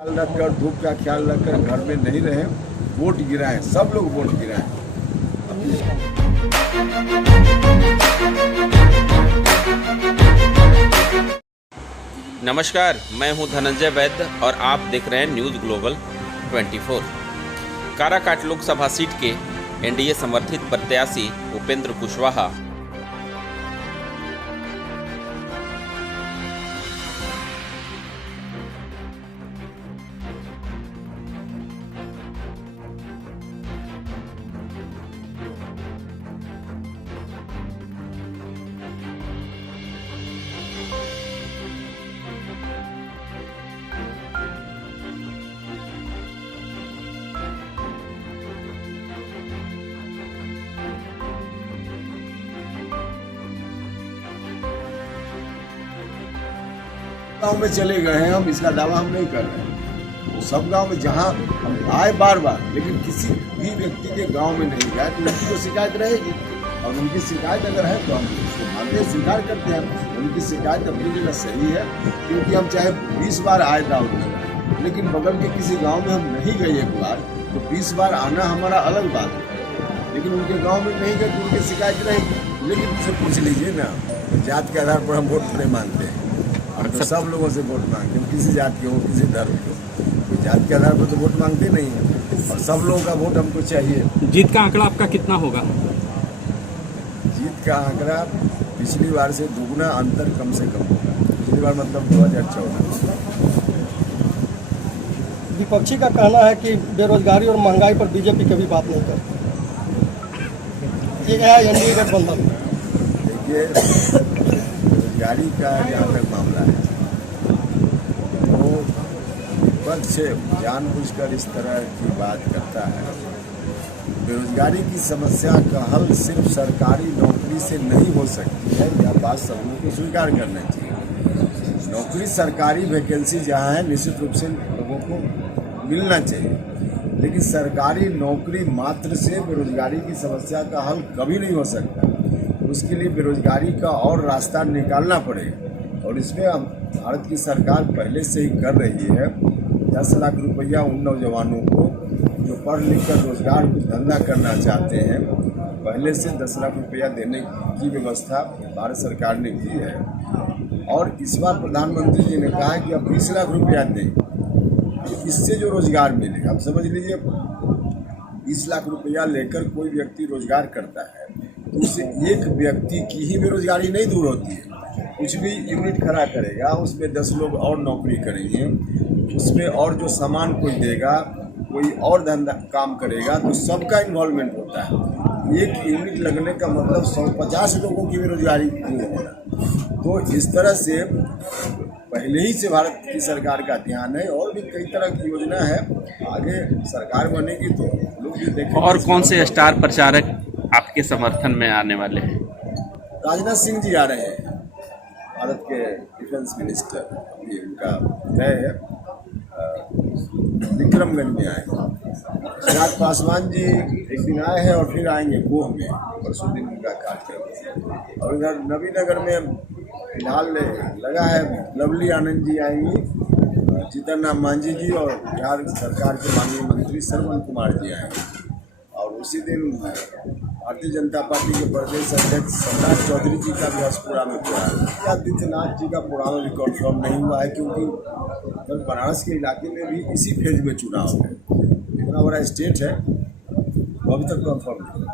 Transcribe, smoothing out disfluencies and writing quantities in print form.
ख्याल रखकर, धूप का ख्याल रखकर घर में नहीं रहे, वोट गिराएं, सब लोग वोट गिराएं। नमस्कार, मैं हूं धनंजय वैद्य और आप देख रहे हैं news global 24। Karakat Lok Sabha seat के एनडीए समर्थित प्रत्याशी उपेंद्र कुशवाहा गांव में चले गए हैं, हम इसका दावा हम नहीं कर रहे हैं। तो सब गांव में जहां हम आए बार बार, लेकिन किसी भी व्यक्ति के गांव में नहीं गए तो उनकी तो शिकायत रहेगी, और उनकी शिकायत अगर है तो हम उसको मानते हैं, स्वीकार करते हैं। उनकी शिकायत अपनी जगह सही है, क्योंकि हम चाहे 20 बार आए दाऊदनगर, लेकिन बगल के किसी गाँव में हम नहीं गए एक बार, तो 20 बार आना हमारा अलग बात है। लेकिन उनके गाँव में नहीं गए तो उनकी शिकायत रहेगी। लेकिन उनसे पूछ लीजिए ना, जात के आधार पर हम वोट नहीं मांगते हैं, तो सब लोगों से वोट मांगते हैं, किसी जात के हो, किसी धर्म के हो, कोई जात के आधार पर तो वोट मांगते नहीं है। और सब लोगों का वोट हमको चाहिए। जीत का आंकड़ा आपका कितना होगा? जीत का आंकड़ा पिछली बार से दुगुना अंतर कम से कम होगा। पिछली बार मतलब 2014। विपक्षी का कहना है कि बेरोजगारी और महंगाई पर बीजेपी कभी बात नहीं करती। ये है एनडीए गठबंधन। देखिए, बेरोजगारी का जहाँ तक मामला है, तो विपक्ष जानबूझकर इस तरह की बात करता है। बेरोजगारी की समस्या का हल सिर्फ सरकारी नौकरी से नहीं हो सकती है, यह बात सब लोगों को स्वीकार करना चाहिए। नौकरी, सरकारी वैकेंसी जहाँ है, निश्चित रूप से लोगों को मिलना चाहिए, लेकिन सरकारी नौकरी मात्र से बेरोजगारी की समस्या का हल कभी नहीं हो सकता। उसके लिए बेरोजगारी का और रास्ता निकालना पड़ेगा, और इसमें हम भारत की सरकार पहले से ही कर रही है। 10 लाख रुपया उन नौजवानों को जो पढ़ लिख कर रोजगार कुछ धंधा करना चाहते हैं, पहले से 10 लाख रुपया देने की व्यवस्था भारत सरकार ने की है। और इस बार प्रधानमंत्री जी ने कहा है कि अब 20 लाख रुपया दें, इससे जो रोजगार मिलेगा, आप समझ लीजिए 20 लाख रुपया लेकर कोई व्यक्ति रोजगार करता है तो उससे एक व्यक्ति की ही बेरोजगारी नहीं दूर होती है। कुछ भी यूनिट खड़ा करेगा, उसमें 10 लोग और नौकरी करेंगे, उसमें और जो सामान कोई देगा, कोई और धंधा काम करेगा, तो सबका इन्वॉल्वमेंट होता है। एक यूनिट लगने का मतलब 150 लोगों की बेरोजगारी दूर होना। तो इस तरह से पहले ही से भारत की सरकार का ध्यान है, और भी कई तरह की योजना है। आगे सरकार बनेगी तो लोग भी देखेंगे। और कौन से स्टार प्रचारक आपके समर्थन में आने वाले हैं? राजनाथ सिंह जी आ रहे हैं, भारत के डिफेंस मिनिस्टर, अभी उनका तय है। विक्रमगंज में आए, चिराग पासवान जी एक दिन आए हैं और फिर आएंगे गोह में, परसों दिन उनका कार्यक्रम। और इधर नवीनगर में फिलहाल लगा है, लवली आनंद जी आएंगी, जीतन राम मांझी जी और बिहार सरकार के माननीय मंत्री श्रवण कुमार जी आएंगे। और उसी दिन भारतीय जनता पार्टी के प्रदेश अध्यक्ष सम्राट चौधरी जी का भी हसपुरा में प्रोग्राम है। आदित्यनाथ जी का प्रोग्राम अभी कन्फर्म नहीं हुआ है, क्योंकि बनारस के इलाके में भी इसी फेज में चुनाव है। इतना बड़ा स्टेट है, वो अभी तक कन्फर्म नहीं।